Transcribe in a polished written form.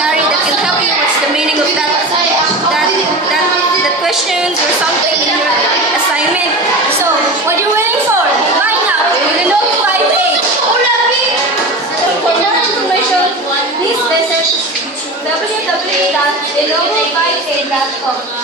dictionary that can help you what's the meaning of that questions or something in your assignment. So, what are you waiting for? Buy now. You know 5A. For more information, please visit www.ilonggo5a.com.